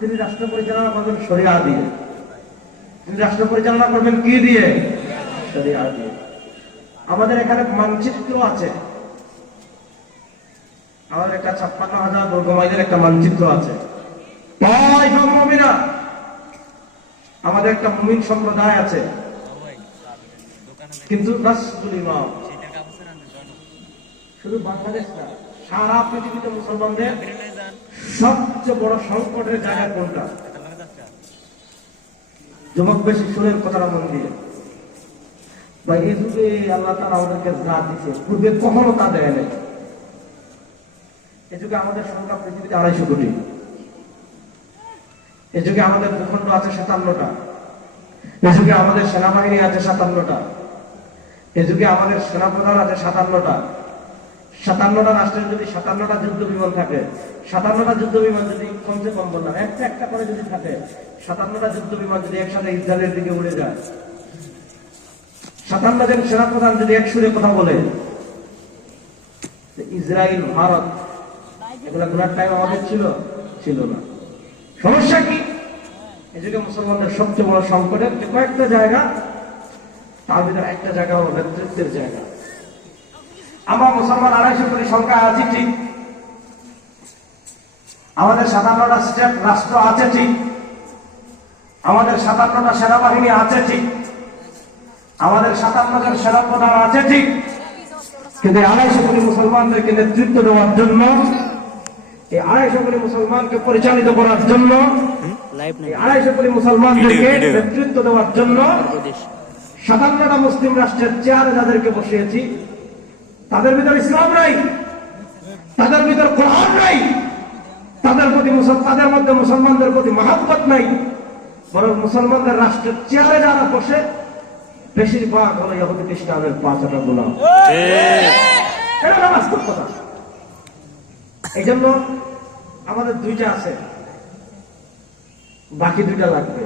তিনি রাষ্ট্র পরিচালনা করবেন শরিয়া দিয়ে। তিনি রাষ্ট্র পরিচালনা করবেন কি দিয়ে? শরিয়া দিয়ে। আমাদের এখানে মানচিত্র আছে, আমাদের একটা 56,000 বর্গ মাইলের একটা মানচিত্র আছে। আমাদের একটা মুমিন সম্প্রদায় আছে, কিন্তু শুধু বাংলাদেশ না, সারা পৃথিবীতে মুসলমানদের সবচেয়ে বড় সংকটের জায়গা কোনটা? যুবক বেশি শুনেন কথাটা মন দিয়ে। বা এই যুগে আল্লাহ তাআলা আমাদেরকে যা দিচ্ছে পূর্বে কখনো তা দেয় নাই। এই যুগে আমাদের সংখ্যা পৃথিবীতে 250 কোটি। এই যুগে আমাদের ভূখণ্ড আছে 57টা। এই যুগে আমাদের সেনাবাহিনী আছে 57টা। এই যুগে আমাদের সেনাপ্রধান আছে 57টা। 57টা রাষ্ট্রের যদি 57টা যুদ্ধ বিমান থাকে, 57টা যুদ্ধ বিমান যদি কমসে কম বললাম একটা একটা করে যদি থাকে, 57টা যুদ্ধ বিমান যদি একসাথে ইসরায়েলের দিকে উড়ে যায়, 57 জন সেনাপ্রধান যদি এক সুরে কথা বলে, ইসরায়েল ভারত এগুলা গুলার টাইম আমাদের ছিল না। সমস্যা কি? এই যুগে মুসলমানদের সবচেয়ে বড় সংকটের যে কয়েকটা জায়গা, তার ভিতরে একটা জায়গা হলো নেতৃত্বের জায়গা। আমরা মুসলমান 250 কোটি সংখ্যা আছি ঠিক, আমাদের 57টা স্টেট রাষ্ট্র আছে ঠিক, আমাদের 57টা সেনাবাহিনী আছে ঠিক, আমাদের 57 জন সেনাপ্রধান আছে ঠিক, কিন্তু 250 কোটি মুসলমানদেরকে নেতৃত্ব দেওয়ার জন্য, এই 250 কোটি মুসলমানকে পরিচালিত করার জন্য, 250 কোটি মুসলমানদেরকে নেতৃত্ব দেওয়ার জন্য 57টা মুসলিম রাষ্ট্রের চেয়ারে যাদেরকে বসিয়েছি, তাদের ভিতর ইসলাম নাই, তাদের ভিতর কোরআন নাই, তাদের মধ্যে মুসলমানদের প্রতি মহব্বত নাই, বরং মুসলমানদের রাষ্ট্রের চেয়ারে যারা বসে বেশিরভাগ হলো ইহুদি খ্রিস্টানের পাঁচটা গোলাম। এটা বাস্তব কথা। এই জন্য আমাদের 2টা আছে, বাকি 2টা লাগবে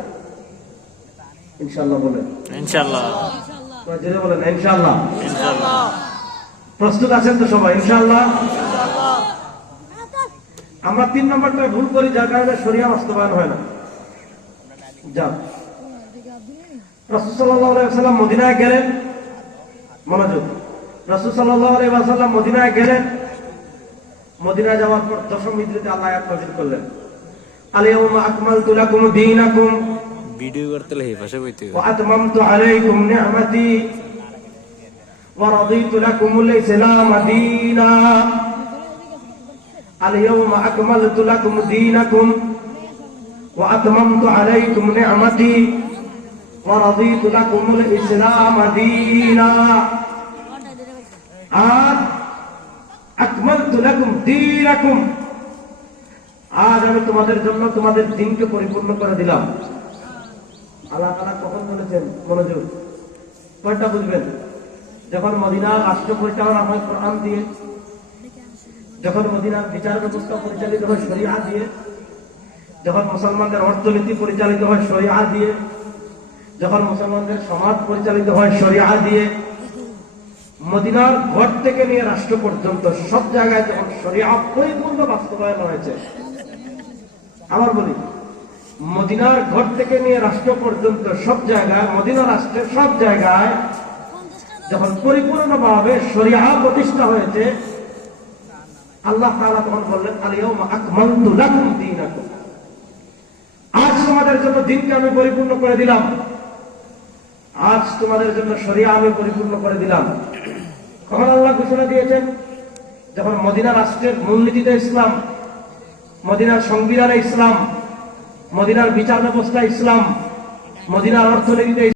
ইনশাআল্লাহ। বলেন ইনশাআল্লাহ। জোরে বলেন ইনশাআল্লাহ। ইনশাআল্লাহ। প্রস্তুত আছেন তো সবাই? ইনশাআল্লাহ। আমরা 3 নম্বরটা ভুল করি, যার কারণে শরিয়া বাস্তবায়ন হয় না। যা রাসূল সাল্লাল্লাহু আলাইহি ওয়াসাল্লাম মদিনায় গেলেন, মনোযোগ, রাসূল সাল্লাল্লাহু আলাইহি ওয়াসাল্লাম মদিনায় গেলেন। মদিনায় যাওয়ার পর 10ম হিজরিতে আল্লাহ আয়াত নাযিল করলেন, আল-ইয়াওমা আকমালতু লাকুম দীনাকুম, ভিডিও করতে লাগে ভাষা কইতে, ওয়া আতমামতু আলাইকুম নি'মাতি ওয়া রাদিতু লাকুমুল ইসলাম দীনা। আল-ইয়াওমা আকমালতু লাকুম দীনাকুম ওয়া আতমামতু আলাইকুম নি'মাতি ওয়া রাদিতু লাকুমুল ইসলাম দীনা। আজ আকমালতু লাকুম দীনাকুম, আজ আমি তোমাদের জন্য তোমাদের দ্বীনকে পরিপূর্ণ করে দিলাম। আল্লাহ তাআলা কখন বলেছেন? মনোযোগ, কয়টা বুঝবেন? যখন মদিনার রাষ্ট্র পরিচালনা হয় কোরআন দিয়ে, যখন মদিনার বিচার ব্যবস্থা পরিচালিত হয় শরিয়া দিয়ে, যখন মুসলমানদের অর্থনীতি পরিচালিত হয় শরিয়া দিয়ে, যখন মুসলমানদের সমাজ পরিচালিত হয় শরিয়া দিয়ে, মদিনার ঘর থেকে নিয়ে রাষ্ট্র পর্যন্ত সব জায়গায় যখন শরিয়া পরিপূর্ণ বাস্তবায়ন হয়েছে, আবার বলি, মদিনার ঘর থেকে নিয়ে রাষ্ট্র পর্যন্ত সব জায়গায়, মদিনা রাষ্ট্রের সব জায়গায় যখন পরিপূর্ণভাবে শরিয়া প্রতিষ্ঠা হয়েছে, আল্লাহ তাআলা তখন বললেন, আল-ইয়াওমা আকমালতু লাকুম দীনাকুম, আজ তোমাদের জন্য দ্বীনকে আমি পরিপূর্ণ করে দিলাম, আজ তোমাদের জন্য শরিয়া আমি পরিপূর্ণ করে দিলাম। কখন আল্লাহ ঘোষণা দিয়েছেন? যখন মদিনা রাষ্ট্রের মূলনীতিতে ইসলাম, মদিনার সংবিধানে ইসলাম, মদিনার বিচার ব্যবস্থা ইসলাম, মদিনার অর্থনীতিতে